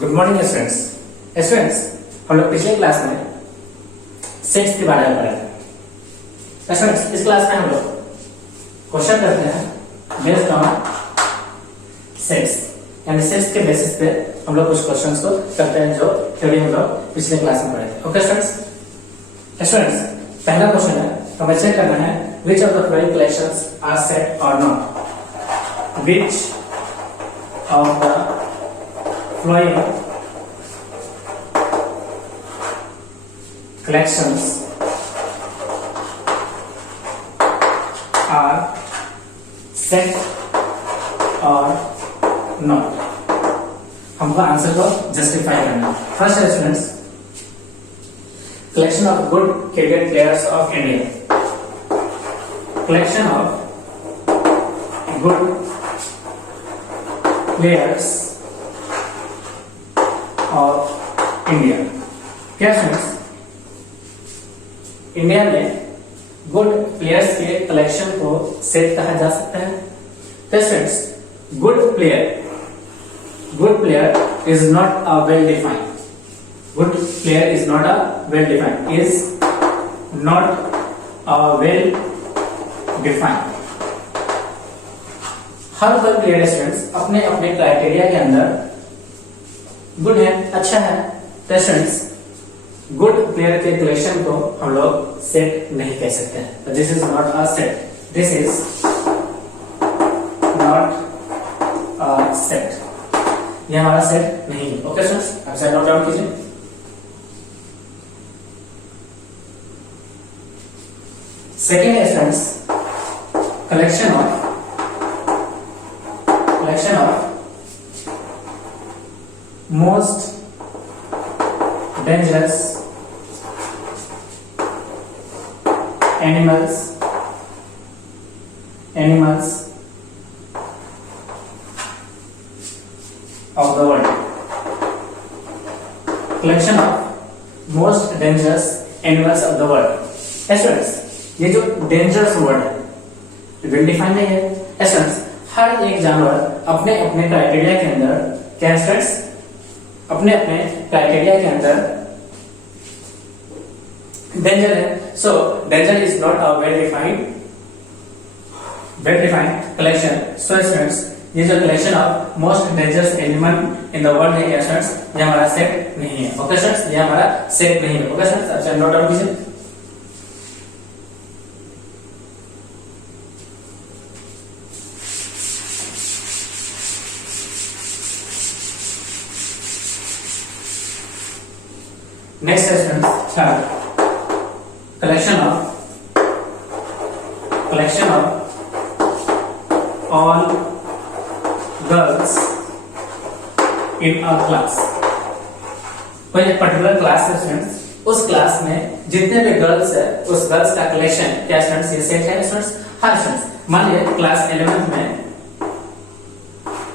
Good morning students. Students, हम लोग पिछले क्लास में सेट्स के बारे में पढ़े थे। स्टूडेंट्स, इस क्लास में हम लोग क्वेश्चन करते हैं बेस्ड ऑन सेट्स, यानी सेट्स के बेसिस पे हम लोग कुछ क्वेश्चंस को करते हैं जो थ्योरी हम लोग पिछले क्लास में पढ़े थे। ओके स्टूडेंट्स, पहला क्वेश्चन है, हमें चेक करना है which of the following collections are set or not. Which of the following collections are set or not. हमको आंसर को जस्टिफाई करना है। फर्स्ट है students, collection of good cricket players of India. Collection of good players of India. क्या students, India में good players के collection को set कहा जा सकता है। तो students, good player is not a well defined. Good player is not a well defined, is not a well defined. हर कोई प्लेयर स्टूडेंट्स अपने अपने क्राइटेरिया के अंदर गुड है, अच्छा है। तो स्टूडेंट्स, गुड प्लेयर के कलेक्शन को हम लोग सेट नहीं कह सकते हैं। तो this is not a set, this is not a set, ये हमारा सेट नहीं है। ओके स्टूडेंट्स, आप सेट नोट डाउन कीजिए। सेकेंड है students, collection of most dangerous animals of the world. Collection of most dangerous animals of the world. Students, ये जो dangerous word है वेल डिफाइंड नहीं है। स्टूडेंट्स, हर एक जानवर अपने अपने क्राइटेरिया के अंदर क्या स्टूडेंट्स, अपने अपने क्राइटेरिया के अंदर डेंजर है। So danger is not a well defined collection. So students, ये जो collection of most dangerous animal in the world है स्टूडेंट्स, ये हमारा सेट नहीं है। ओके स्टूडेंट्स, ये हमारा सेट नहीं है। ओके स्टूडेंट्स, अच्छा नोट डाउन कीजिए। नेक्स्ट है students, third, collection of all girls in a class. कोई एक पर्टिकुलर क्लास है स्टूडेंट्स, उस क्लास में जितने भी गर्ल्स है उस गर्ल्स का कलेक्शन क्या स्टूडेंट्स, ये सेट है स्टूडेंट्स। हाँ स्टूडेंट्स, मान लीजिए क्लास 11th में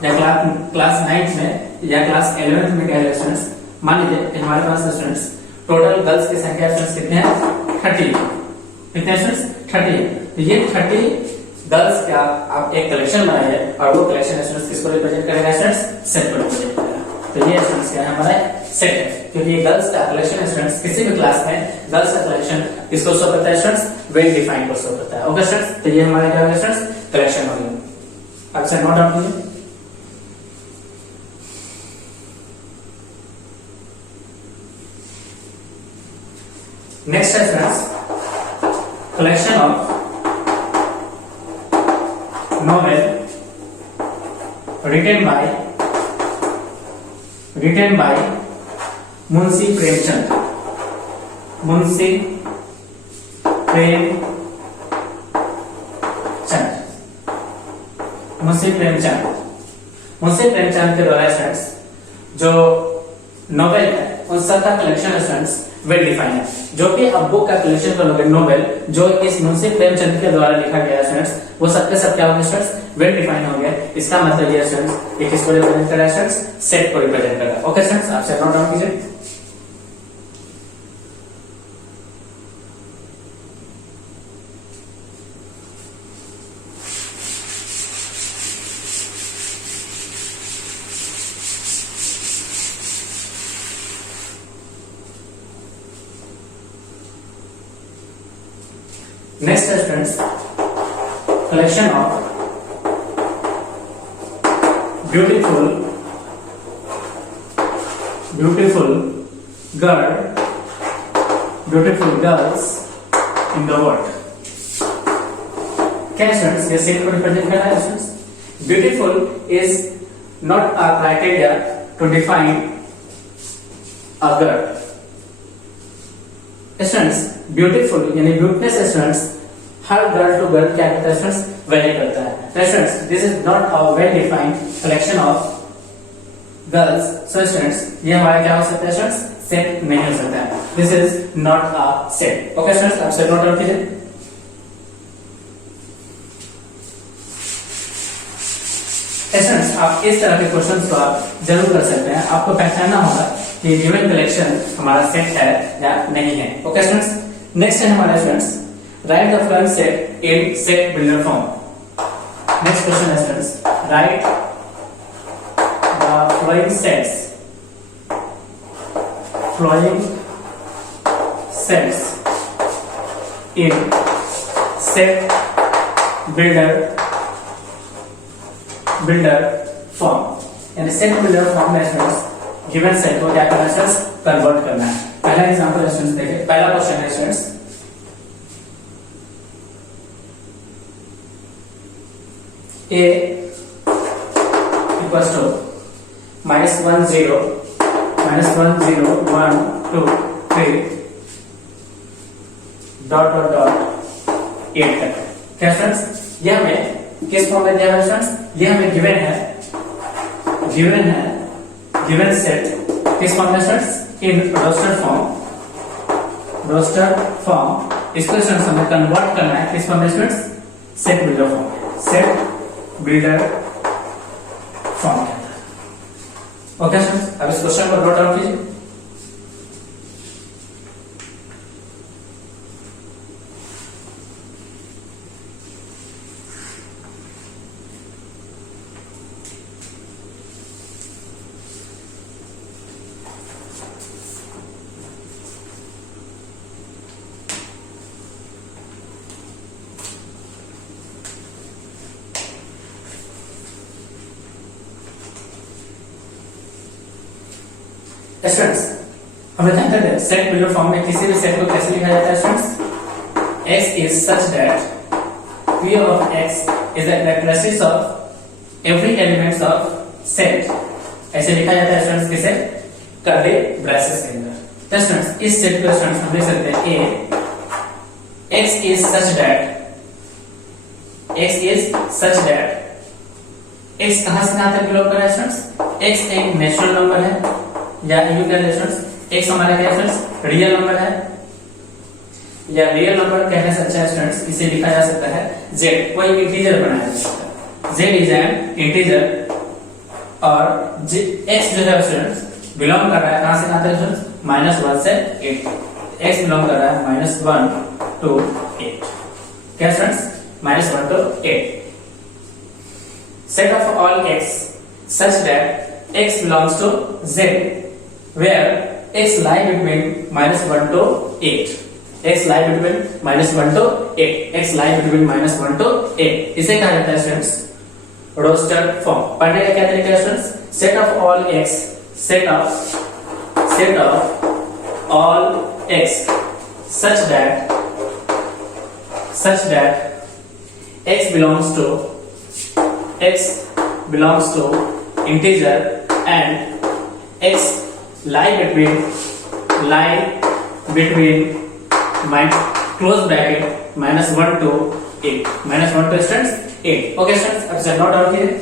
या क्लास 9th में या क्लास 11th में क्या है स्टूडेंट्स, मान लीजिए कि हमारे पास स्टूडेंट्स टोटल गर्ल्स की संख्या स्टूडेंट्स कितने हैं, 30। कितने स्टूडेंट्स, 30। तो ये 30 गर्ल्स का आप एक कलेक्शन बनाइए और वो कलेक्शन स्टूडेंट्स किसको रिप्रेजेंट करेगा स्टूडेंट्स, सेट को रिप्रेजेंट करेगा। तो ये स्टूडेंट्स क्या है, हमारा सेट है, क्योंकि ये गर्ल्स का कलेक्शन स्टूडेंट्स किसी भी क्लास में गर्ल्स का कलेक्शन किसको शो करता है स्टूडेंट्स, वेल डिफाइंड को शो करता है। ओके स्टूडेंट्स, तो ये हमारा क्या होगा स्टूडेंट्स, कलेक्शन हो गया। अच्छा नोट डाउन कीजिए। नेक्स्ट है friends, collection of novel written by Munshi Premchand. Munshi Premchand के द्वारा स्टूडेंट्स जो नॉवेल है उन सबका कलेक्शन स्टूडेंट्स वेल डिफाइंड है। जो भी आप बुक का कलेक्शन करोगे नोवेल जो इस मुंशी प्रेमचंद के द्वारा लिखा गया है स्टूडेंट्स, वो सबके सब क्या होंगे स्टूडेंट्स, वेल डिफाइंड होंगे। इसका मतलब ये स्टूडेंट्स ये किसको रिप्रेजेंट कर रहा है स्टूडेंट्स, सेट को रिप्रेजेंट कर रहा है। ओके स्टूडेंट्स, आप सेट नोट डाउन कीजिए। नेक्स्ट है students collection of beautiful girls in the world. क्या स्टूडेंट्स ये सेट को रिप्रेजेंट कर रहा है students. Beautiful is not a criteria to define a girl. Students beautiful यानी ब्यूटीनेस स्टूडेंट्स हर गर्ल टू गर्ल क्या करता है स्टूडेंट्स वेरी करता है। Students this is not a well defined collection of girls. So students ये हमारा क्या हो सकता है स्टूडेंट्स सेट नहीं हो सकता है। This is not a set. Okay students आप सेट नोट डाउन कीजिए। स्टूडेंट्स आप इस तरह के क्वेश्चंस को आप जरूर कर सकते हैं। आपको पहचानना होगा कि गिवन कलेक्शन हमारा सेट है या नहीं है। ओके स्टूडेंट्स नेक्स्ट है हमारा students write the following set in set builder form. Next question है students write the following sets in set builder form. यानी सेट बिल्डर फॉर्म में स्टूडेंट्स गिवन सेट को क्या करना है कन्वर्ट करना है। पहला एग्जांपल स्टूडेंट्स देखिए। पहला क्वेश्चन है students a equals to -1 0 -1 0 1 2 3 dot dot dot 8 तक। क्या स्टूडेंट्स ये हमें किस फॉर्म में दिया है स्टूडेंट्स। ये हमें गिवन है गिवन सेट किस फॉर्म में स्टूडेंट्स इन रोस्टर फॉर्म। इसको स्टूडेंट्स हमें कन्वर्ट करना है किस फॉर्म में students set builder form. Set builder form. Okay students अब इस क्वेश्चन को नोट डाउन कीजिए। स्टूडेंट्स हमें ध्यान रखना सेट बिल्डर फॉर्म में किसी भी सेट को कैसे लिखा जाता है students. x is such that p of x is the characteristics of every elements of set। ऐसे लिखा जाता है स्टूडेंट्स किसे कर्ली ब्रैसेस के अंदर। तो स्टूडेंट्स इस सेट को स्टूडेंट्स हम लिख सकते हैं a x is such that x कहां से कहां तक बिलोंग कर रहा है स्टूडेंट्स। x एक नेचुरल नंबर है या यू क्या स्टूडेंट्स एक्स हमारा क्या स्टूडेंट्स रियल नंबर है या रियल नंबर कहने से अच्छा है स्टूडेंट्स इसे लिखा जा सकता है z। कोई इंटीजर बनाया जा सकता है। z इज एन इंटीजर और x जो है स्टूडेंट्स बिलोंग कर रहा है कहां से कहां तक स्टूडेंट्स -1 से 8। x बिलोंग कर रहा है -1 to 8। क्या students -1 to 8। Set of all x such that x belongs to z where x lie between -1 to 8। x lie between -1 to 8। x lie between -1 to 8 इसे कहा जाता है स्टूडेंट्स रोस्टर फॉर्म। पढ़ने का क्या तरीका है students set of all x set of all x such that x belongs to integer and x lie between close bracket -1 to 8। -1 to students 8। Okay students अब से नोट डाउन कीजिए।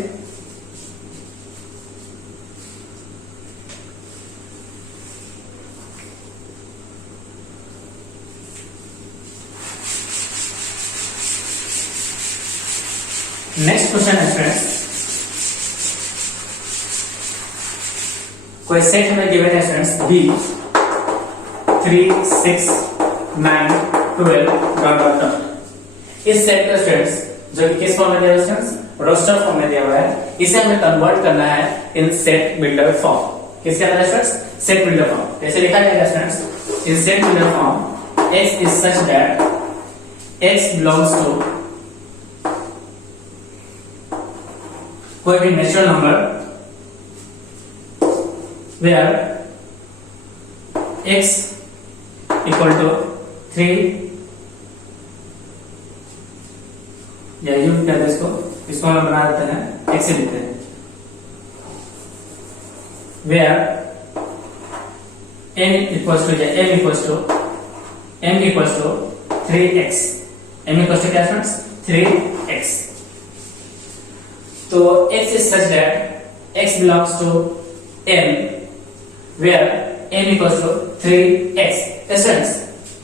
Next question है students कोई set हमें given है students b 3 6 9 12 dot dot dot. इस set का students जो कि किस फॉर्म में दिया हुआ है स्टूडेंट्स रोस्टर फॉर्म में दिया हुआ है। इसे हमें कन्वर्ट करना है इन सेट बिल्डर फॉर्म। किसके अंदर स्टूडेंट्स सेट बिल्डर फॉर्म। कैसे लिखा जाएगा students in set builder form x is such that x belongs to कोई भी natural number where x equal to 3 या यूज करते हैं इसको हम बना देते हैं x से लिखते हैं where m equals to 3x m equals to क्या फ्रेंड्स 3x तो x is such that x belongs to m where m equals to 3x students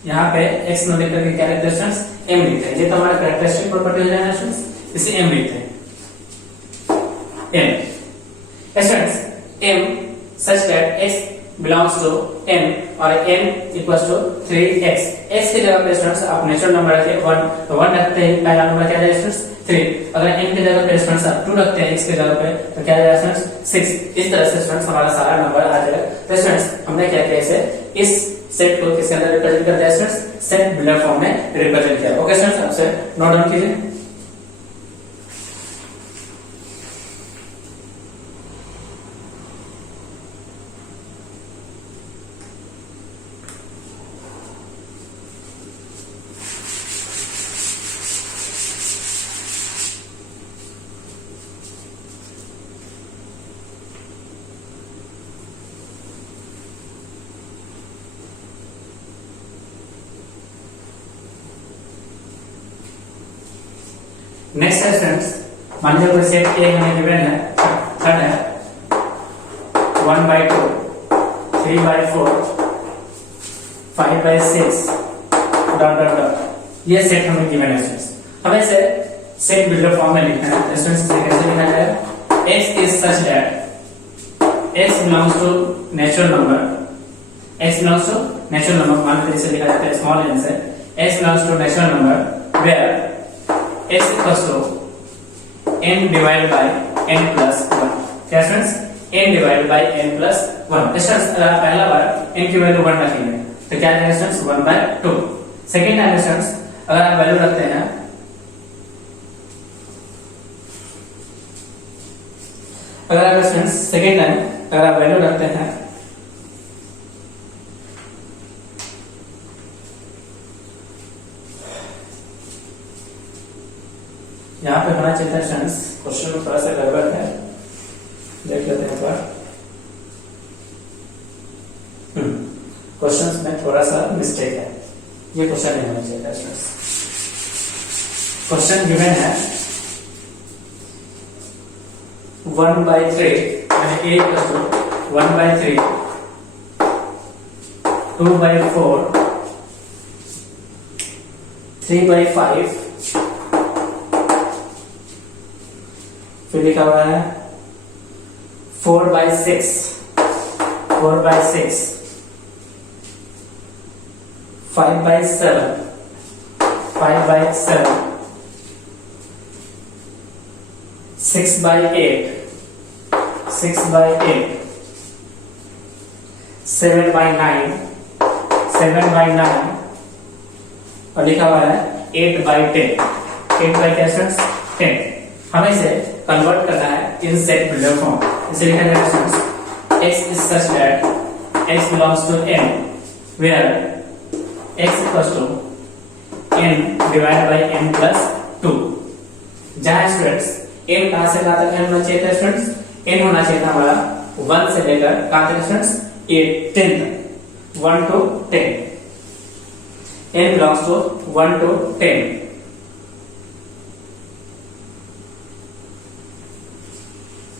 यहाँ पे x नो लेकर के क्या लिखते हैं स्टूडेंट्स m लिखते हैं ये तो हमारा कैरेक्टरिस्टिक प्रॉपर्टी हो जाएगा स्टूडेंट्स इसे m लिखते हैं m students m such that x belongs to m और m equals to 3x x की जगह पे स्टूडेंट्स आप नेचुरल नंबर रखिए 1 तो 1 रखते हैं पहला नंबर क्या जाएगा स्टूडेंट्स 3 अगर m की जगह पे स्टूडेंट्स आप 2 रखते हैं x की जगह पे तो क्या जाएगा स्टूडेंट्स 6 इस तरह से स्टूडेंट्स हमारा सारा नंबर आ जाएगा तो स्टूडेंट्स हमने क्या किया इसे इस सेट को किसके अंदर रिप्रेजेंट कर दिया स्टूडेंट्स सेट बिल्डर फॉर्म में रिप्रेजेंट किया ओके स्टूडेंट्स आपसे नोट डाउन कीजिए नेक्स्ट है स्टूडेंट्स मान लीजिए कोई सेट ए हमें गिवन है थर्ड है 1/2 3/4 5/6 डॉट डॉट डॉट ये सेट हमें गिवन है स्टूडेंट्स हमें इसे सेट बिल्डर फॉर्म में लिखना है स्टूडेंट्स इसे कैसे लिखा जाएगा x is such that x belongs to natural number मान लीजिए इसे लिखा जाता है स्मॉल n से x belongs to natural number where x equals to n divided by n plus 1 क्या students n divided by n plus 1 students पहला बार n की वैल्यू 1 रखेंगे तो क्या आएगा स्टूडेंट्स 1/2 सेकंड टाइम स्टूडेंट्स अगर आप वैल्यू रखते हैं अगर आप स्टूडेंट्स सेकंड टाइम अगर आप वैल्यू रखते हैं यहाँ पे होना चाहिए था स्टूडेंट्स क्वेश्चन में थोड़ा सा गड़बड़ है देख लेते हैं एक बार क्वेश्चंस में थोड़ा सा मिस्टेक है ये क्वेश्चन नहीं होना चाहिए था स्टूडेंट्स क्वेश्चन गिवन है 1/3 यानी a equals to 1/3 2/4 3/5 फिर लिखा हुआ है 4/6 5/7 6/8 7/9 और लिखा हुआ है 8/10 10 हमें इसे कन्वर्ट करना है इन सेट बिल्डर फॉर्म इसे लिखा जाएगा students x is such that x belongs to n where x equals to n divided by n plus 2 जहां स्टूडेंट्स n कहां से कहां तक होना चाहिए था स्टूडेंट्स n होना चाहिए था हमारा 1 से लेकर कहां तक स्टूडेंट्स 10 तक 1 to 10 n belongs to 1 to 10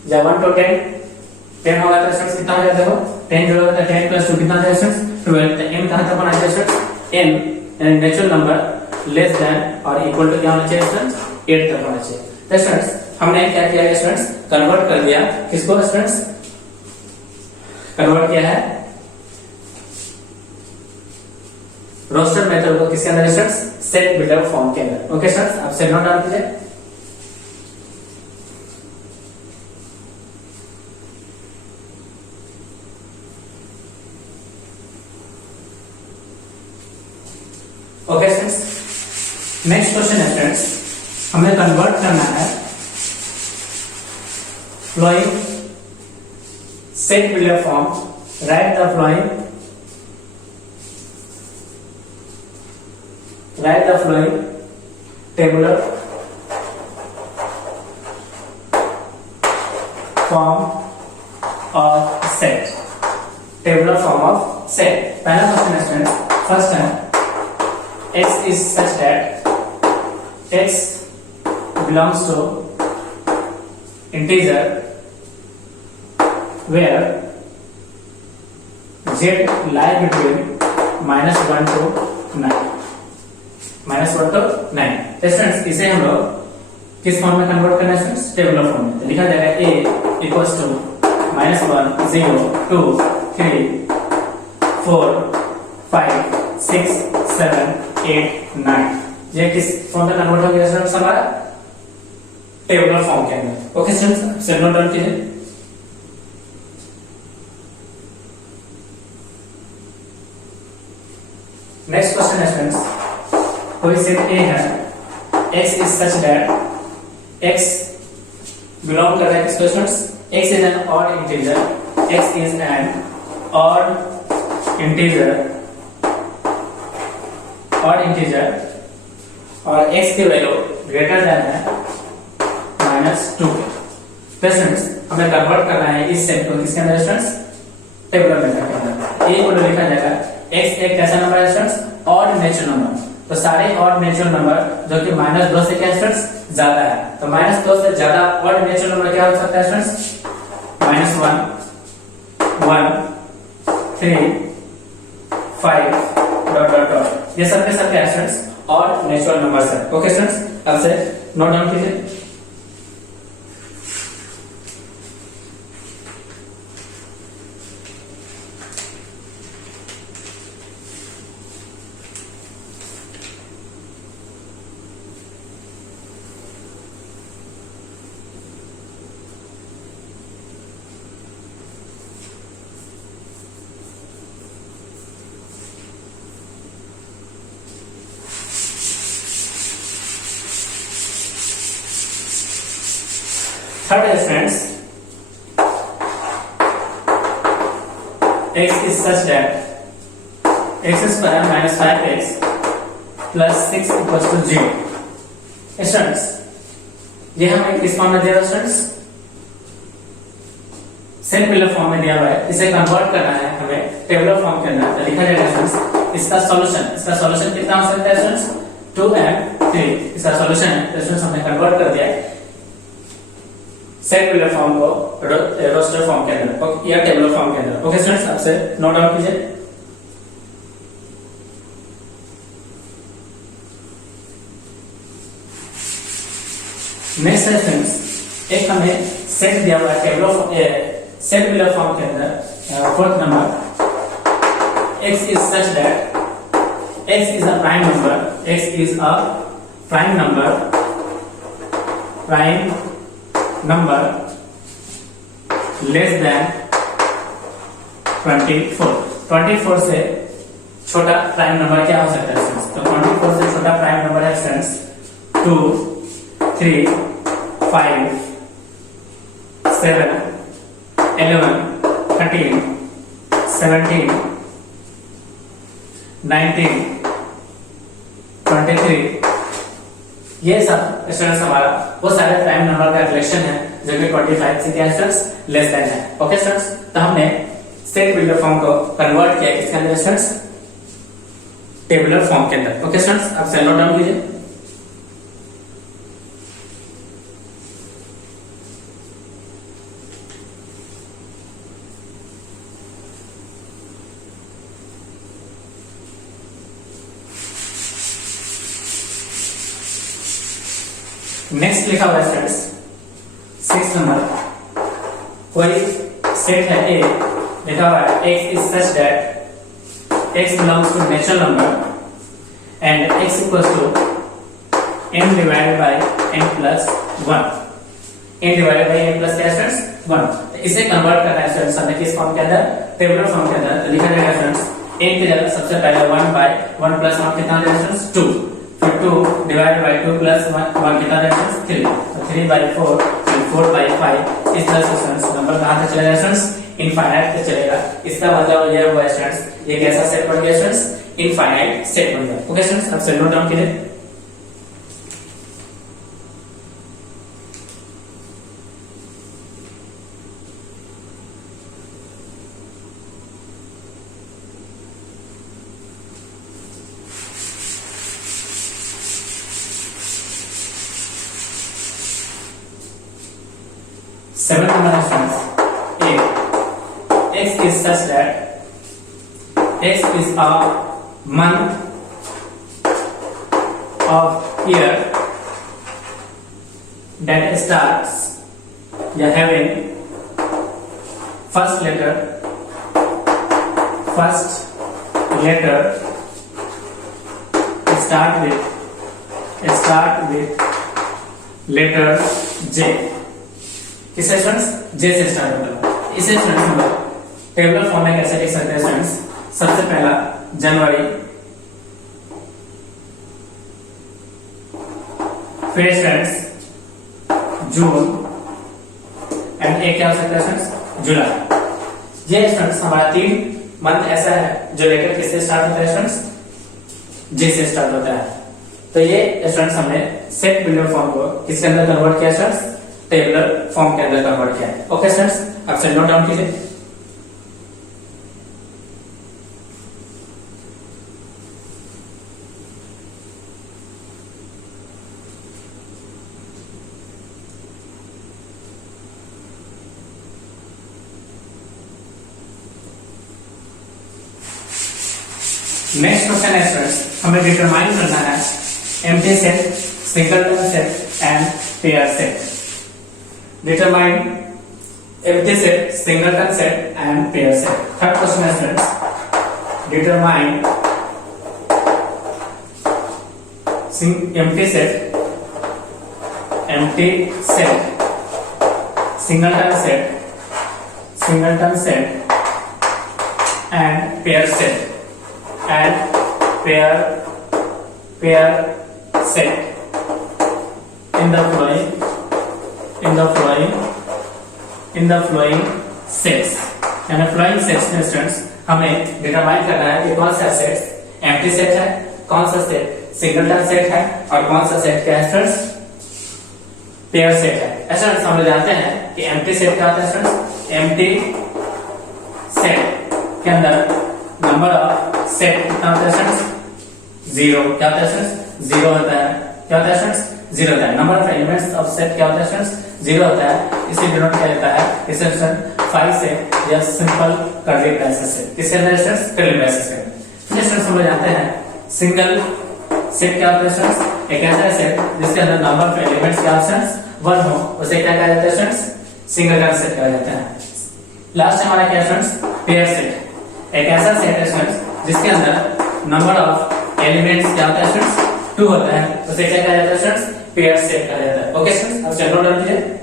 जब 1 to 10 होगा तो स्टूडेंट्स कितना हो जाता है 10 जो होता है 10 plus 2 कितना आता है स्टूडेंट्स 12 तो m कहां तक होना चाहिए students n natural number less than और इक्वल टू क्या होना चाहिए स्टूडेंट्स 8 तक होना चाहिए तो स्टूडेंट्स हमने क्या किया है स्टूडेंट्स कन्वर्ट कर दिया किसको स्टूडेंट्स कन्वर्ट किया है रोस्टर मेथड को किसके अंदर स्टूडेंट्स सेट बिल्डर फॉर्म के अंदर ओके स्टूडेंट्स आप सेट नोट डाल दीजिए ओके स्टूडेंट्स नेक्स्ट क्वेश्चन है फ्रेंड्स, हमें कन्वर्ट करना है following set builder form, write the following tabular form of set, tabular form of set. पहला क्वेश्चन है स्टूडेंट, फर्स्ट है x is such that x belongs to integer where z lie between -1 to 9, -1 to 9। तो students इसे हम लोग किस form में convert करना है स्टूडेंट्स? टेबुलर फॉर्म में। तो लिखा जाएगा a इक्वल्स टू -1 0 2 3 4 5 6 7 8 9। ये किस फॉर्म में कन्वर्ट हो गया स्टूडेंट्स? हमारा टेबुलर फॉर्म के अंदर। Okay students, set note down कीजिए। नेक्स्ट क्वेश्चन है स्टूडेंट्स, कोई सेट A है, x is such that x belong कर रहा है किसको students? x is an odd integer, x is an odd integer और x की वैल्यू ग्रेटर देन है -2 के। तो स्टूडेंट्स हमें कन्वर्ट करना है इस सेट को किसके अंदर स्टूडेंट्स? टेबुलर मेथड के अंदर। a को लिखा जाएगा x एक कैसा नंबर है स्टूडेंट्स? Odd natural number. तो सारे ऑड नेचुरल नंबर जो कि -2 से क्या स्टूडेंट्स? ज्यादा है। तो -2 से ज्यादा ऑड नेचुरल नंबर क्या हो सकता है स्टूडेंट्स? -1 1 3 5 dot dot dot. ये सब के सब क्या है स्टूडेंट्स? ऑड नेचुरल नंबर्स है। ओके स्टूडेंट्स, अब से नोट डाउन कीजिए। थर्ड है friends, x is such that x square minus 5x plus 6 equals to 0। Students ये हमें किस फॉर्म में दिया हुआ स्टूडेंट्स? सेट बिल्डर फॉर्म में दिया हुआ है। इसे कन्वर्ट करना है हमें टेबुलर फॉर्म के अंदर। तो लिखा जाएगा स्टूडेंट्स इसका सॉल्यूशन कितना हो सकता है स्टूडेंट्स? 2 and 3 इसका सॉल्यूशन है। तो स्टूडेंट्स हमने कन्वर्ट कर दिया है सेट बिल्डर फॉर्म को रोस्टर फॉर्म के अंदर या टेबुलर फॉर्म के अंदर। ओके स्टूडेंट्स, आपसे नोट डाउन कीजिए। नेक्स्ट है फ्रेंड्स, एक हमें सेट दिया हुआ है सेट बिल्डर फॉर्म के अंदर। Fourth number, x is such that x is a prime number, x is a prime number less than 24। 24 से छोटा प्राइम नंबर क्या हो सकता है फ्रेंड्स? तो 24 से छोटा प्राइम नंबर है फ्रेंड्स 2 3 5 7 11 13 17 19 23। ये सब स्टूडेंट्स हमारा वो सारे प्राइम नंबर का कलेक्शन है जो कि 25 से क्या स्टूडेंट्स लेस देन है। ओके स्टूडेंट्स, तो हमने सेट बिल्डर फॉर्म को कन्वर्ट किया किसके अंदर स्टूडेंट्स? टेबुलर फॉर्म के अंदर। ओके स्टूडेंट्स, अब से नोट डाउन कीजिए। नेक्स्ट लिखा हुआ है फ्रेंड्स 6 नंबर, कोई सेट है A, लिखा हुआ है x is such that x belongs to natural number and x equals to n divided by n plus 1। n divided by n plus क्या फ्रेंड्स? 1। इसे कन्वर्ट करना है फ्रेंड्स हमें किस फॉर्म के अंदर? टेबुलर फॉर्म के अंदर। तो लिखा जाएगा फ्रेंड्स n की जगह सबसे पहले 1 by 1 plus 1 कितना देगा फ्रेंड्स? 2। फिर 2 डिवाइड बाई 2 प्लस 1 कितना देगा 3, तो 3 बाई 4 फिर 4 बाई 5। इस तरह से स्टूडेंट्स नंबर कहाँ तक चलेगा स्टूडेंट्स इनफाइनाइट तक चलेगा। इसका मतलब ये हुआ स्टूडेंट्स ये कैसा सेट बन गया स्टूडेंट्स इनफाइनाइट सेट बन गया। ओके स्टूडेंट्स अब से नोट डाउन कीजिए। Seventh number students A. X is such that X is a month of year that starts having first letter start with letter J। किससे students जे से start होता है। इसे स्टूडेंट्स हम लोग टेबुलर फॉर्म में कैसे लिख सकते हैं स्टूडेंट्स। सबसे पहला जनवरी, फिर स्टूडेंट्स जून एंड एक क्या हो सकता है स्टूडेंट्स जुलाई। ये स्टूडेंट्स हमारा 3 मंथ ऐसा है जो लेकर किससे स्टार्ट होता है स्टूडेंट्स जे से स्टार्ट होता है। तो ये स्टूडेंट्स हमने सेट बिल्डर फॉर्म को किसके अंदर कन्वर्ट किया स्टूडेंट्स टेबुलर फॉर्म के अंदर कन्वर्ट किया है। ओके स्टूडेंट्स अब से नोट डाउन कीजिए। नेक्स्ट क्वेश्चन है स्टूडेंट्स हमें डिटरमाइन करना है empty set, singleton set and pair set. Determine empty set, singleton set and pair set. Third question है students determine empty set, singleton set and pair set set in the following sets। यानी flowing sets में students हमें determine करना है कि कौन सा set empty set है, कौन सा सेट सिंगलटन सेट है और कौन सा सेट क्या है स्टूडेंट्स पेयर सेट है। ऐसा हम लोग जानते हैं कि एम्प्टी सेट क्या होता है स्टूडेंट्स। एम्प्टी सेट के अंदर नंबर ऑफ सेट कितना होता है स्टूडेंट्स 0। क्या होता है स्टूडेंट्स 0 होता है। क्या होता है स्टूडेंट्स 0 होता है। Number of elements of set क्या होता है स्टूडेंट्स 0 होता है। इसे डिनोट किया जाता है इसे 5 से या सिंपल कर्ली ब्रेसेस से। किसके अंदर स्टूडेंट्स कर्ली ब्रेसेस से। फिर स्टूडेंट्स हम लोग जानते हैं सिंगल सेट क्या होता है स्टूडेंट्स एक ऐसा सेट जिसके अंदर नंबर ऑफ एलिमेंट्स क्या होता है 1 हो, उसे क्या कहा जाता है स्टूडेंट्स सिंगलटन सेट कहा जाता है। लास्ट हमारा क्या स्टूडेंट्स पेयर सेट, एक ऐसा सेट है स्टूडेंट्स जिसके अंदर नंबर ऑफ एलिमेंट्स क्या होता है स्टूडेंट्स 2 होता है, उसे क्या कहा जाता है स्टूडेंट्स पेयर सेट कहा जाता है। ओके स्टूडेंट्स अब चलो डाल दीजिए।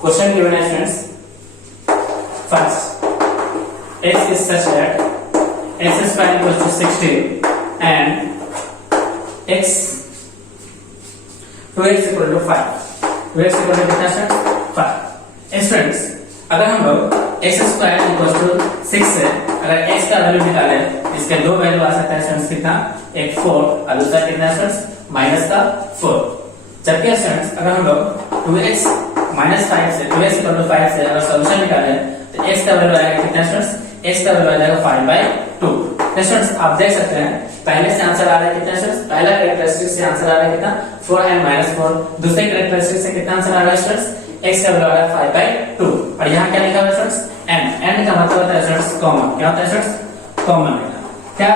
Question given as students first x is such that x square equals to 16 and x 2x equal to 5 2x equal to कितना स्टूडेंट्स 5। स्टूडेंट्स अगर हम लोग x स्क्वायर इक्वल टू 6 से अगर x का वैल्यू निकाले इसके दो वैल्यू आ सकता है स्टूडेंट्स कितना एक 4 और दूसरा कितना स्टूडेंट्स माइनस का 4। जबकि स्टूडेंट्स अगर हम लोग 2x माइनस 5 से 2x इक्वल टू 5 से अगर सॉल्यूशन निकाले तो x का वैल्यू आएगा कितना स्टूडेंट्स x का वैल्यू आ जाएगा 5/2। स्टूडेंट्स आप देख सकते हैं पहले से आंसर आ रहा है कितना स्टूडेंट्स पहला कैरेक्टरिस्टिक से आंसर आ रहा है कितना 4 and -4। दूसरे कैरेक्टरिस्टिक से कितना आंसर आ रहा है स्टूडेंट्स x का वैल्यू आ रहा है 5/2 और यहाँ क्या लिखा हुआ है स्टूडेंट्स n का मतलब होता है स्टूडेंट्स कॉमन। क्या होता है स्टूडेंट्स कॉमन। क्या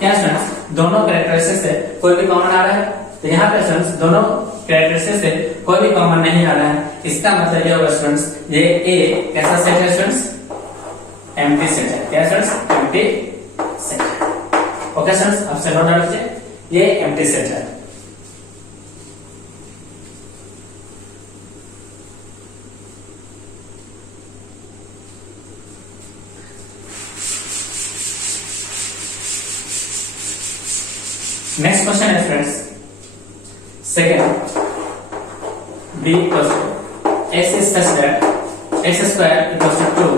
क्या स्टूडेंट्स दोनों कैरेक्टरिस्टिक से कोई भी कॉमन आ रहा है तो यहाँ पे स्टूडेंट्स दोनों कैरेक्टरिस्टिक से कोई भी कॉमन नहीं आ रहा है, इसका मतलब ये होगा स्टूडेंट्स, ये ए कैसा सेट है स्टूडेंट्स, एम्प्टी सेट है। क्या स्टूडेंट्स, एम्प्टी सेट है। ओके स्टूडेंट्स, अब से नोट डाल लीजिए, ये एम्प्टी सेट है। नेक्स्ट क्वेश्चन है friends, second, b equals to x is such that x square equals to 2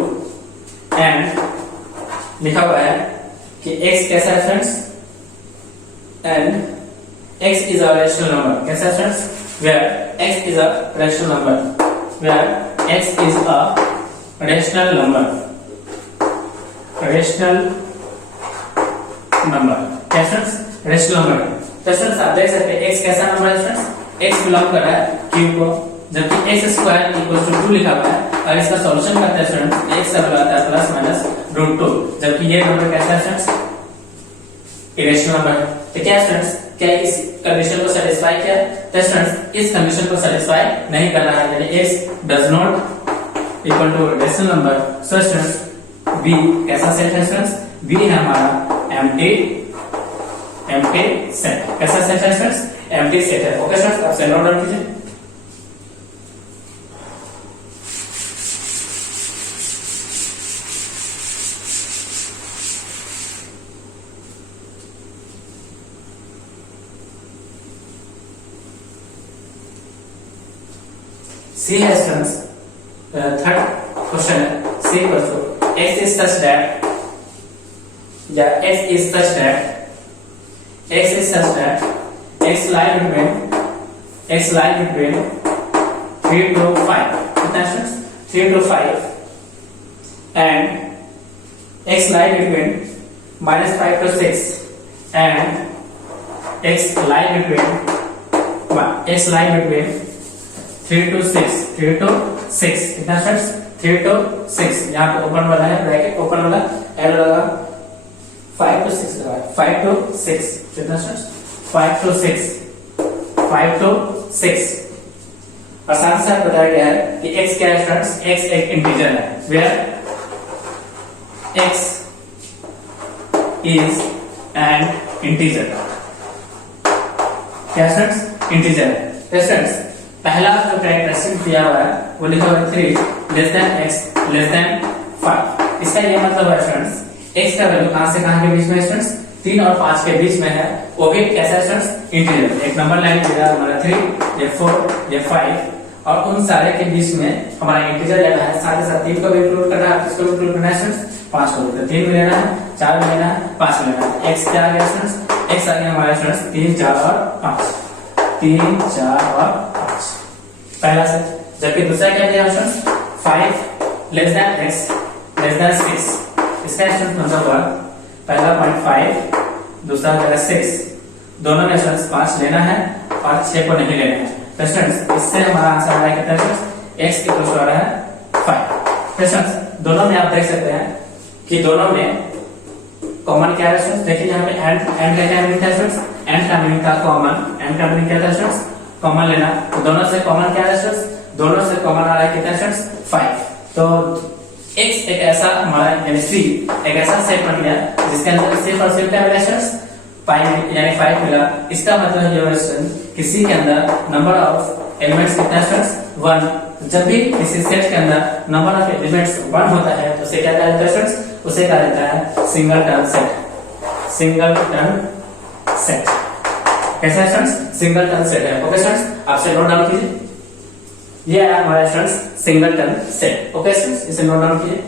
and लिखा हुआ है कि x कैसा है friends, and x is a rational number। कैसा है friends, where x is a rational number, where x is a rational number, rational number। क्या friends, rational number. तो फ्रेंड्स आप देख सकते हैं x कैसा नंबर है फ्रेंड्स, x बिलोंग कर रहा है q को, जबकि x स्क्वायर इक्वल टू 2 लिखा हुआ है। और इसका सॉल्यूशन करते हैं फ्रेंड्स, x का वैल्यू आता है प्लस माइनस रूट 2, जबकि ये नंबर कैसा है फ्रेंड्स, इरेशनल नंबर है। तो क्या फ्रेंड्स, क्या इस कंडीशन को सेटिस्फाई किया? तो फ्रेंड्स इस कंडीशन को सेटिस्फाई नहीं कर रहा है, यानी x does not equal to rational number. So friends b कैसा सेट है फ्रेंड्स, b है हमारा एम्प्टी सेट। कैसा सेट है फ्रेंड्स, एम्प्टी सेट है। ओके फ्रेंड्स, आप नोट डाउन कीजिए। सी है फ्रेंड्स, थर्ड क्वेश्चन है, C equals to x is such that, या x is such that x lie between 3 to 5, कितना students, 3 to 5, and x lie between -5 to 6, and x lie between 3 to 6, कितना students, 3 to 6। यहाँ पे open वाला है bracket, open वाला add लगा, 5 to 6 लगा, 5 to 6, कितना स्टूडेंट्स, 5 to 6। और साथ साथ बताया गया है कि x क्या है फ्रेंड्स, x एक इंटीजर है, where x is an integer। क्या फ्रेंड्स, इंटीजर है। तो फ्रेंड्स पहला जो कैरेक्टरिस्टिक दिया हुआ है वो लिखा हुआ है 3 less than x less than 5। इसका ये मतलब है फ्रेंड्स, x का वैल्यू कहां से कहां के बीच में है फ्रेंड्स, 3 और 5 के बीच में है, वो भी कैसा है फ्रेंड्स, इंटीजर। एक नंबर लाइन दे रहा है हमारा 3, ये 4, ये 5, और उन सारे के बीच में हमारा इंटीजर लेना है, साथ ही साथ 3 को भी इंक्लूड करना है, इसको भी इंक्लूड करना है फ्रेंड्स, 5 को भी। 3 भी लेना है, 4 भी लेना है, 5 भी लेना है। x क्या आ गया फ्रेंड्स, x आ गया हमारा फ्रेंड्स 3, 4 और 5, 3, 4 और 5 पहला से। जबकि दूसरा क्या दिया friends, 5 less than x less than 6। इसका स्टूडेंट मतलब हुआ पहला पॉइंट 5, दूसरा जगह 6, दोनों में फ्रेंड्स 5 लेना है और 6 को नहीं लेना है। तो फ्रेंड्स इससे हमारा आंसर आ रहा है कितना फ्रेंड्स, x इक्वल टू आ रहा है 5। तो फ्रेंड्स दोनों में आप देख सकते हैं कि दोनों में कॉमन क्या है फ्रेंड्स, देखिए यहाँ पे एंड का क्या मीनिंग था फ्रेंड्स, एंड का मीनिंग था कॉमन, एंड का मीनिंग क्या था फ्रेंड्स, कॉमन लेना। तो दोनों से कॉमन क्या है फ्रेंड्स, दोनों से कॉमन आ रहा है कितना फ्रेंड्स, 5। तो x एक ऐसा हमारा यानी c एक ऐसा सेट बन गया जिसके अंदर सिर्फ और सिर्फ क्या मिला फ्रेंड्स, 5 यानी 5 मिला। इसका मतलब ये है कि c के अंदर नंबर ऑफ एलिमेंट्स कितना है फ्रेंड्स, 1। जब भी किसी सेट के अंदर नंबर ऑफ एलिमेंट्स 1 होता है तो उसे क्या कहा जाता है फ्रेंड्स, उसे कहा जाता है singleton set. Single turn set कैसा है फ्रेंड्स, सिंगल टर्न सेट है। ओके फ्रेंड्स, आपसे नोट डाउन कीजिए, ये है हमारा friends single turn set. Okay friends, इसे नोट डाउन कीजिए।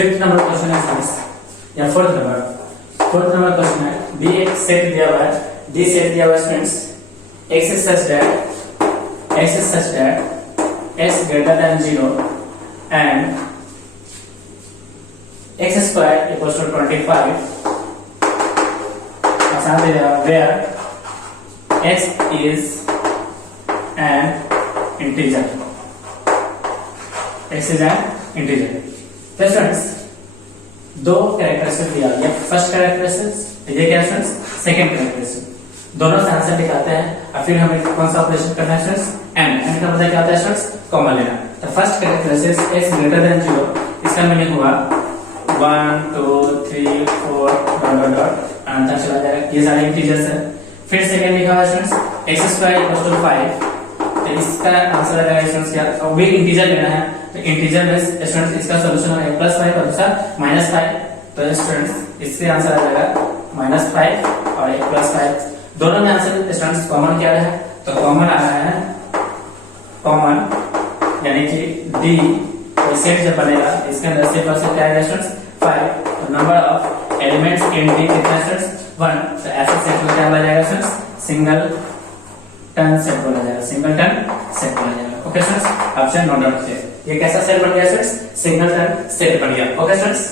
फिफ्थ नंबर क्वेश्चन है फ्रेंड्स, या फोर्थ नंबर क्वेश्चन है, डी एक सेट दिया हुआ है, डी सेट दिया हुआ है friends, x is such that x greater than 0 and x square equals to 25, where x is an integer. x is an integer. तो फ्रेंड्स दो कैरेक्टरिस्टिक दिया गया, फर्स्ट कैरेक्टरिस्टिक, ये क्या फ्रेंड्स, सेकंड कैरेक्टरिस्टिक, दोनों से आंसर निकालते हैं और फिर हमें कौन सा ऑपरेशन करना है फ्रेंड्स, एंड का मतलब क्या होता है फ्रेंड्स, कॉमन लेना। तो first characteristic x greater than 0, इसका मीनिंग हुआ 1 2 3 4 डॉट डॉट आंसर चला जाएगा, ये सारे इंटीजर्स हैं। फिर सेकंड लिखा हुआ है friends x square equals to 5, तो इसका आंसर आ जाएगा स्टूडेंट्स क्या, और भी इंटीजर लेना है, तो इंटीजर में स्टूडेंट्स इसका सॉल्यूशन है +5 और दूसरा -5, तो स्टूडेंट्स इसके आंसर आ जाएगा -5 और एक +5, दोनों में आंसर स्टूडेंट्स कॉमन क्या है, तो कॉमन आ रहा है, कॉमन यानी कि डी सेट जब बनेगा इसके अंदर से परसेंट क्या आएगा स्टूडेंट्स 5, तो number of elements in D कितना है स्टूडेंट्स 1, तो ऐसा सेट में क्या बोला जाएगा स्टूडेंट्स, सिंगल टर्न सेट बोला जाएगा, सिंगल टर्न सेट बोला जाएगा। Okay students, option note down कीजिए, ये कैसा सेट बन गया स्टूडेंट्स, सिंगल टर्न सेट बन गया। ओके स्टूडेंट्स,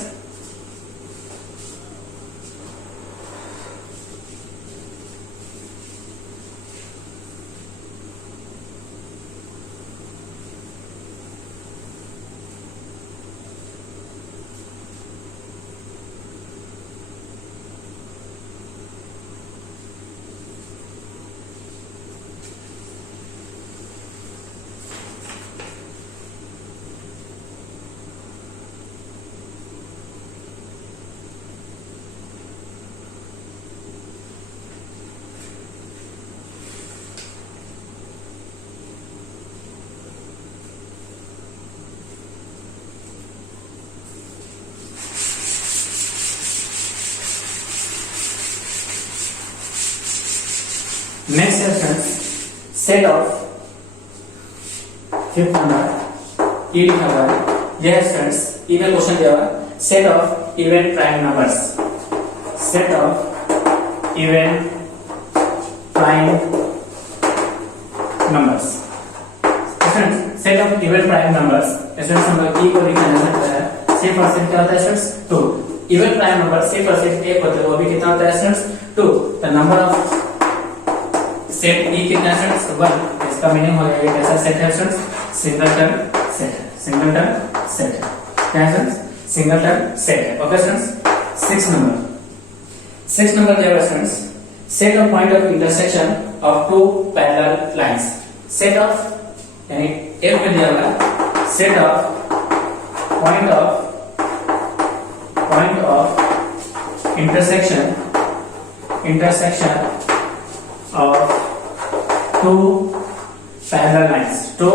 नेक्स्ट है friends set of, fifth number ई लिखा हुआ है, यह है फ्रेंड्स ई में क्वेश्चन दिया हुआ है, set of even prime numbers, set of even prime numbers, friends set of even prime numbers, students हम लोग ई को लिखना जा सकता है, सी परसेंट क्या होता है students 2, even prime number C percent 1 होता है, वो भी कितना होता है students 2, the number of set E कितना है स्टूडेंट्स 1, इसका मीनिंग हो गया ये कैसा सेट है स्टूडेंट्स, सिंगल टर्न सेट है, सिंगल टर्न सेट है, क्या है स्टूडेंट्स, सिंगल टर्न सेट है। ओके स्टूडेंट्स, सिक्स नंबर दिया हुआ है students, set of point of intersection of two parallel lines, set of यानी एफ में दिया हुआ है, set of point of intersection of two parallel lines, दो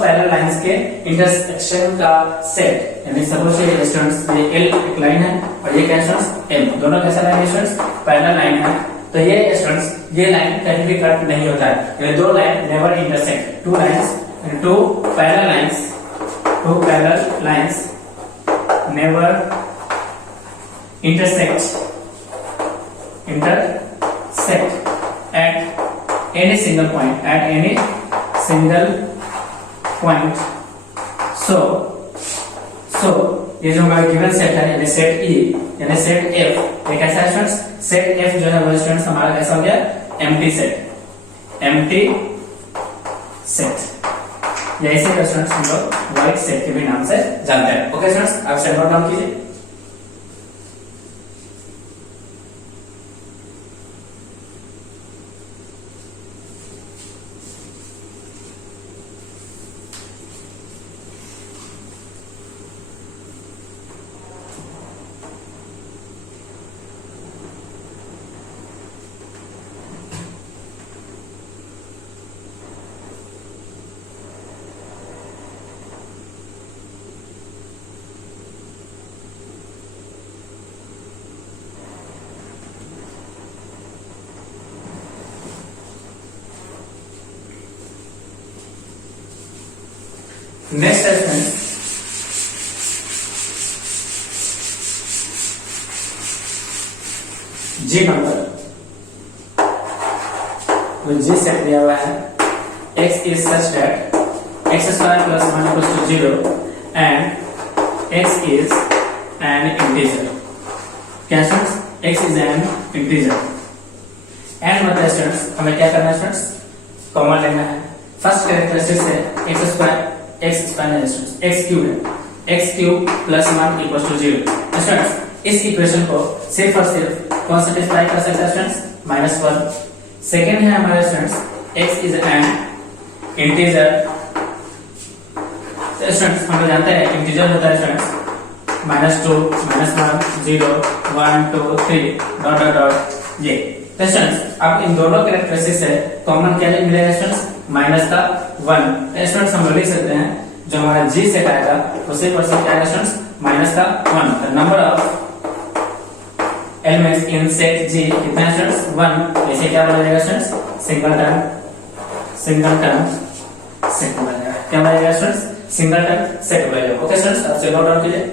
पैरेलल लाइंस के इंटरसेक्शन का सेट, यानी सपोज ये स्टूडेंट्स ये एल एक लाइन है और ये क्या स्टूडेंट्स एम, दोनों कैसा लाइन है स्टूडेंट्स, पैरेलल लाइन है, तो ये स्टूडेंट्स ये लाइन कहीं भी कट नहीं होता है, ये दो line never intersect, two parallel lines never intersect at any single point, so ये जो हमारा गिवन सेट है यानी सेट ई यानी सेट एफ, ये कैसा है स्टूडेंट्स, सेट एफ जो है वो स्टूडेंट्स हमारा कैसा हो गया, एम्प्टी सेट, या इसे स्टूडेंट्स हम लोग वाइड सेट के भी नाम से जानते हैं। ओके स्टूडेंट्स, आप सेट नोट डाउन कीजिए। नेक्स्ट है फ्रेंड्स जी नंबर, तो जी सेट दिया हुआ है x is such that x square plus 1 equals to 0 and x is an integer. क्या students, x is an integer and मतलब स्टूडेंट्स हमें क्या करना है स्टूडेंट्स, कॉमन लेना है। फर्स्ट कैरेक्टरिस्टिक है x स्क्वायर नहीं स्टूडेंट्स, x क्यूब है, x cube plus 1 equals to 0। Students इस इक्वेशन को सिर्फ और सिर्फ कौन सेटिस्फाई कर सकता है स्टूडेंट्स, -1। सेकेंड है हमारे students x is an integer। Students हम लोग जानते हैं इंटीजर होता है स्टूडेंट्स -2 -1 0 1 2 3 डॉट डॉट डॉट ये। तो स्टूडेंट्स अब इन दोनों कैरेक्टरिस्टिक से कॉमन क्या मिलेगा स्टूडेंट्स, -1। स्टूडेंट्स हम लोग लिख सकते हैं जो हमारा g सेट आएगा उसी पर से क्या आएगा students, -1। The number of elements in set g कितना है स्टूडेंट्स, 1। इसे क्या बोला जाएगा स्टूडेंट्स, सिंगल टर्म सेट बोला जाएगा। क्या बोला जाएगा स्टूडेंट्स, सिंगल टर्म सेट बोला जाएगा। ओके स्टूडेंट्स, अब से नोट डाउन कीजिए।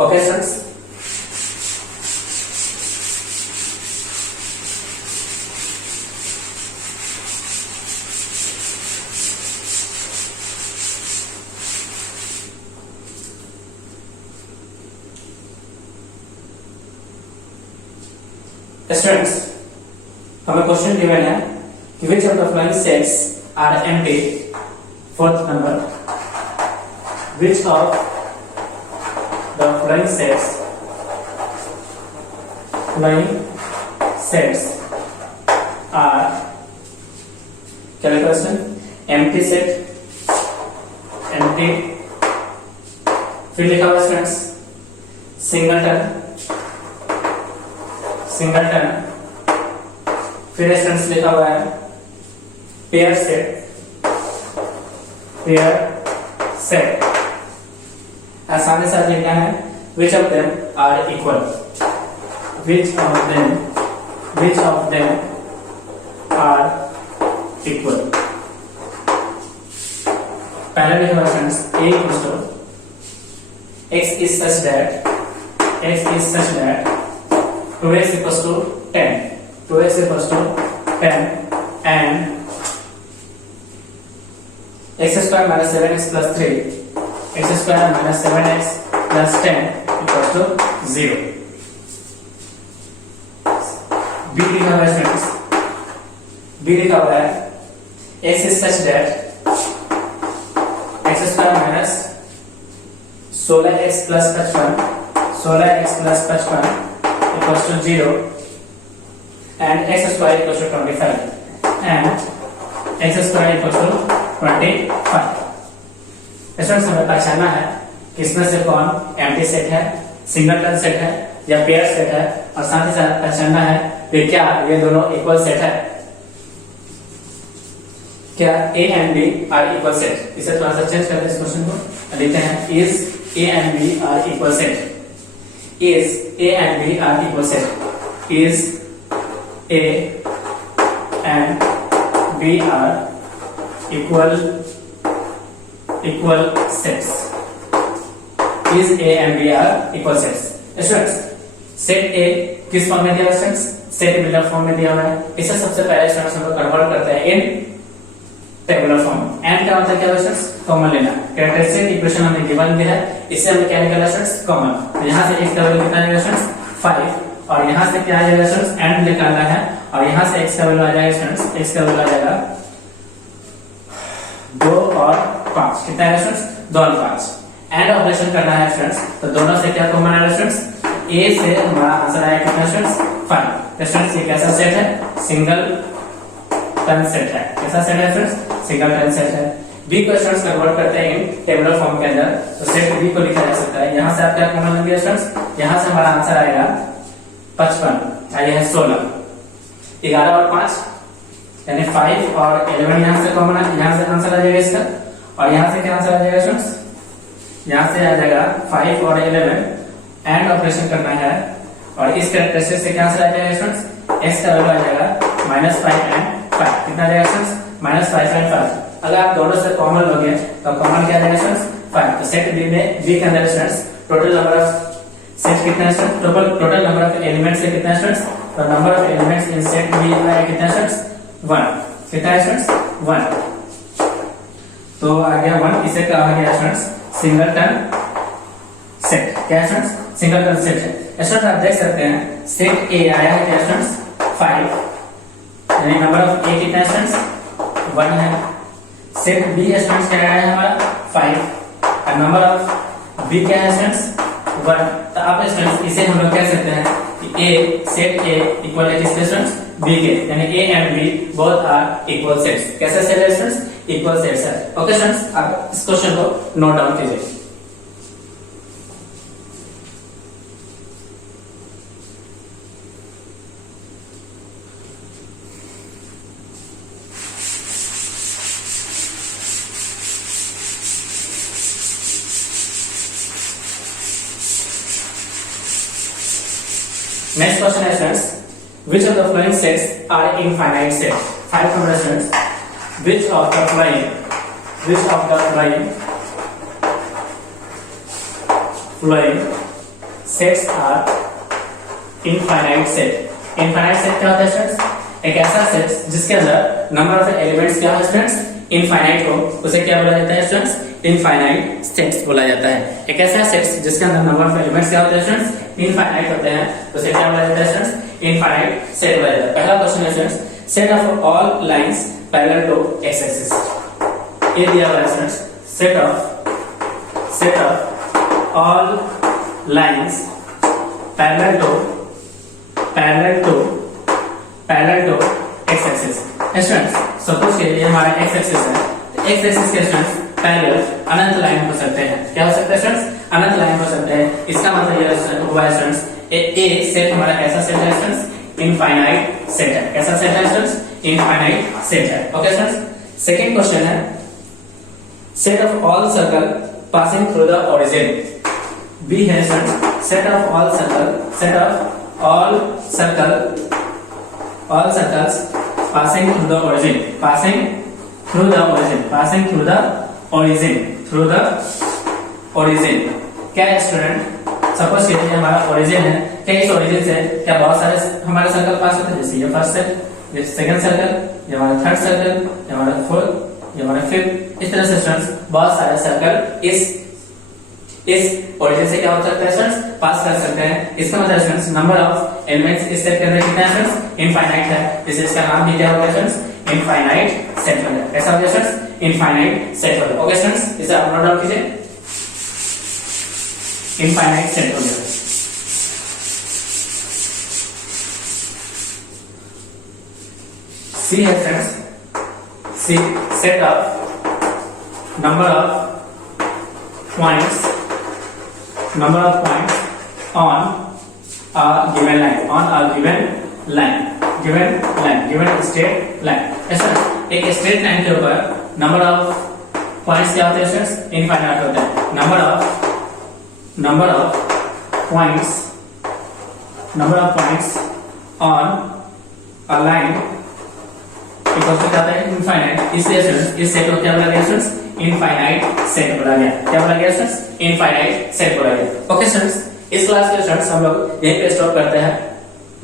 Okay, students. Students, हमें क्वेश्चन गिवन है कि which of the following sets are empty? Fourth number, which of the following sets are क्या लिखा है empty set, empty, फिर लिखा हुआ स्टूडेंट्स सिंगलटन, फिर स्टूडेंट्स लिखा हुआ है पेयर सेट, आसानी से साथ लिखना है which of them are equal, which of them are equal। पहला लिखा हुआ friends a equals to x is such that 2x equals to 10 and x square minus 7x plus 3 x square minus 7x plus 10 equals to 0। b लिखा हुआ है students, b लिखा हुआ है x is such that x square minus 16x plus 55 equals to 0 and x square equals to 25 and x square equals to 25। Students हमें पहचानना है कि इसमें से कौन एम्प्टी सेट है, सिंगलटन सेट है या पेयर सेट है, और साथ ही साथ पहचानना है कि क्या ये दोनों इक्वल सेट है, क्या a and b are equal set. इसे थोड़ा सा चेंज करते हैं इस क्वेश्चन को, लिखते हैं is a and b are equal set, is a and b are equal set, is a and b are equal sets, is a and b are equal sets। Students set a किस form में दिया हुआ है students, set builder form में दिया हुआ है। इसे सबसे पहले स्टूडेंट्स हम लोग कन्वर्ट करते हैं इन टेबुलर फॉर्म। एंड क्या होता है, क्या स्टूडेंट्स, कॉमन लेना। कैरेक्टरिस्टिक इक्वेशन हमें गिवन दिया है, इससे हमें क्या निकालना स्टूडेंट्स, कॉमन। तो यहां से x का वैल्यू कितना आएगा स्टूडेंट्स 5, और यहां से क्या आ जाएगा स्टूडेंट्स, एंड निकालना है, और यहां से x का वैल्यू आ जाएगा स्टूडेंट्स, x का वैल्यू आ जाएगा 2 और 5। कितना आएगा स्टूडेंट्स, 2 और 5। एंड ऑपरेशन करना है स्टूडेंट्स, तो दोनों से क्या कॉमन आएगा स्टूडेंट्स, a से हमारा आंसर आएगा कितना स्टूडेंट्स 5। स्टूडेंट्स ये कैसा सेट है, सिंगल टर्न सेट है। कैसा सेट है फ्रेंड्स? सिंगल टर्न सेट है। बी को स्टूडेंट्स कन्वर्ट करते हैं इन टेबुलर फॉर्म के अंदर, तो सेट बी को लिखा जा सकता है। यहाँ से आप क्या कॉमन लेंगे स्टूडेंट्स? यहाँ से हमारा आंसर आएगा 55 और यह है 16, 11 और 5 यानी 5 और 11 यहाँ से कॉमन है, यहाँ से आंसर आ जाएगा इसका। और यहाँ से क्या आंसर आ जाएगा स्टूडेंट्स? यहाँ से आ जाएगा 5 और 11 एंड ऑपरेशन करना है और इस कैरेक्टरिस्टिक से क्या आंसर आ जाएगा स्टूडेंट्स? x का वैल्यू आ जाएगा -5 एंड 5। कितना आ जाएगा स्टूडेंट्स? -5 एंड 5। अगर आप दोनों से कॉमन लोगे तो कॉमन क्या आ जाएगा स्टूडेंट्स? 5। तो सेट बी में बी के अंदर students total number of set कितना है students? Total number of elements है कितना है स्टूडेंट्स? तो number of elements in set B है कितना है स्टूडेंट्स? 1। कितना है स्टूडेंट्स? 1। तो आ गया 1। इसे कहा गया स्टूडेंट्स सिंगल टर्न सेट। क्या है स्टूडेंट्स? सिंगल टर्न सेट है। स्टूडेंट्स आप देख सकते हैं सेट ए आया है क्या स्टूडेंट्स? 5 यानी नंबर ऑफ ए कितना है स्टूडेंट्स? 1 है। सेट बी स्टूडेंट्स क्या आया है हमारा? 5 और नंबर ऑफ बी क्या है स्टूडेंट्स? 1। तो आप स्टूडेंट्स इसे हम लोग कह सकते हैं कि ए सेट ए इक्वल है किसके स्टूडेंट्स? बी के, यानी A and B both are equal sets. कैसे सेट है स्टूडेंट्स? इक्वल सेट्स है। ओके स्टूडेंट्स, आप इस क्वेश्चन को नोट डाउन कीजिए। Next question is friends, which of the following sets are infinite sets? 5 questions. Which of the following sets are infinite set? Infinite set क्या होता है students? एक ऐसा सेट जिसके अंदर नंबर ऑफ एलिमेंट्स क्या है स्टूडेंट्स? इनफाइनाइट हो, उसे क्या बोला जाता है स्टूडेंट्स? इनफाइनाइट सेट्स बोला जाता है। एक ऐसा सेट जिसके अंदर नंबर ऑफ एलिमेंट्स क्या होते हैं स्टूडेंट्स? इनफाइनाइट होते हैं, उसे क्या बोला जाता है स्टूडेंट्स? इनफाइनाइट सेट बोला जाता है। पहला क्वेश्चन है students, set of all lines parallel to X axis. ये दिया हुआ है students, set of all lines parallel to X axis. Students suppose के लिए हमारा एक्स एक्सिस है, तो एक्स एक्सिस के स्टूडेंट्स पैरेलल अनंत लाइन हो सकते हैं। क्या हो सकते हैं स्टूडेंट्स? अनंत लाइन हो सकते हैं। इसका मतलब ये हुआ है स्टूडेंट्स ए सेट हमारा कैसा सेट है स्टूडेंट्स? इनफाइनाइट सेट है। कैसा सेट है स्टूडेंट्स? इनफाइनाइट सेट है। ओके स्टूडेंट्स, सेकंड क्वेश्चन है set of all circle passing through the origin. B है students set of all circles passing through the origin. क्या है स्टूडेंट? सपोज कीजिए हमारा ओरिजिन है, क्या इस ओरिजिन से क्या बहुत सारे हमारे सर्कल पास होते हैं? जैसे ये फर्स्ट सर्कल, ये सेकंड सर्कल, ये हमारा थर्ड सर्कल, ये हमारा फोर्थ, ये हमारा फिफ्थ। इस तरह से स्टूडेंट्स बहुत सारे सर्कल इस ओरिजिन से क्या हो सकता है स्टूडेंट्स? पास कर सकते हैं। इसका मतलब स्टूडेंट्स नंबर ऑफ एलिमेंट्स इस सेट के अंदर कितना है स्टूडेंट्स? इनफाइनाइट है। इसलिए इसका नाम भी क्या होगा स्टूडेंट्स? इनफाइनाइट सेट हो जाएगा। कैसा हो जाएगा स्टूडेंट्स? इनफाइनाइट सेट हो जाएगा। ओके स्टूडेंट्स, इसे आप नोट डाउन कीजिए, इनफाइनाइट सेट हो जाएगा। सी है friends, C set of number of points on a given straight line। ऐसा एक स्ट्रेट लाइन के ऊपर नंबर ऑफ पॉइंट्स क्या होते हैं स्टूडेंट्स? इनफाइनाइट होते हैं। Number of points on a line equal to क्या होता है? इनफाइनाइट। इसलिए स्टूडेंट्स इस सेट को क्या बोला गया स्टूडेंट्स? इनफाइनाइट सेट बोला गया। क्या बोला गया स्टूडेंट्स? इनफाइनाइट सेट बोला गया। ओके स्टूडेंट्स, इस क्लास के स्टूडेंट्स हम लोग यहीं पे स्टॉप करते हैं।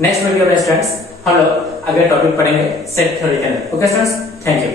नेक्स्ट वीडियो में स्टूडेंट्स हम लोग अगले टॉपिक पढ़ेंगे सेट थ्योरी के अंदर। Okay students, thank you.